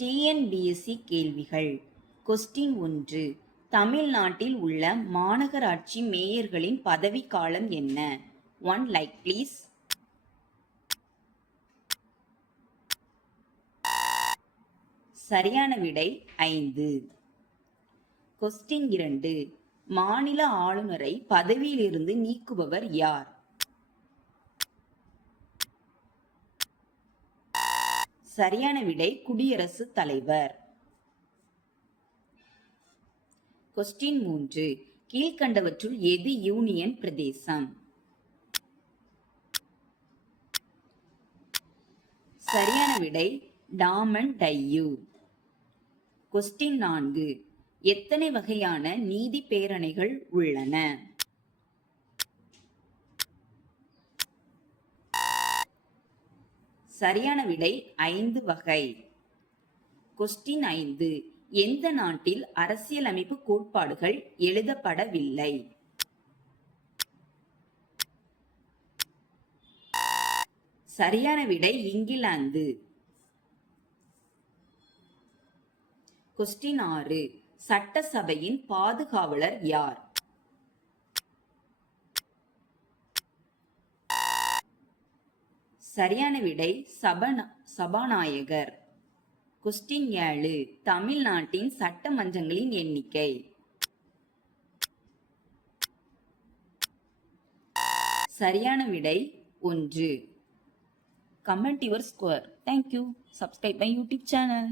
TNPSC கேள்விகள். Question 1. தமிழ்நாட்டில் உள்ள மாநகராட்சி மேயர்களின் பதவி காலம் என்ன? 1 லைக் ப்ளீஸ். சரியான விடை 5. கொஸ்டின் 2. மாநில ஆளுநரை பதவியிலிருந்து நீக்குபவர் யார்? சரியான விடை குடியரசுத் தலைவர். கொஸ்டின் 3. கீழ்க்கண்டவற்றுள் எது யூனியன் பிரதேசம்? சரியான விடை டாமன் டையூ. கொஸ்டின் 4. எத்தனை வகையான நீதி பேரணைகள் உள்ளன? சரியான விடை 5 வகை. கொஸ்டின் 5. எந்த நாட்டில் அரசியலமைப்பு கோட்பாடுகள் எழுதப்படவில்லை? சரியான விடை இங்கிலாந்து. கொஸ்டின் 6. சட்டசபையின் பாதுகாவலர் யார்? சரியான விடை சபாநாயகர். கொஸ்டின் 7. தமிழ்நாட்டின் சட்டமன்றங்களின் எண்ணிக்கை? சரியான விடை 1. Comment your score. Thank you. Subscribe my YouTube channel.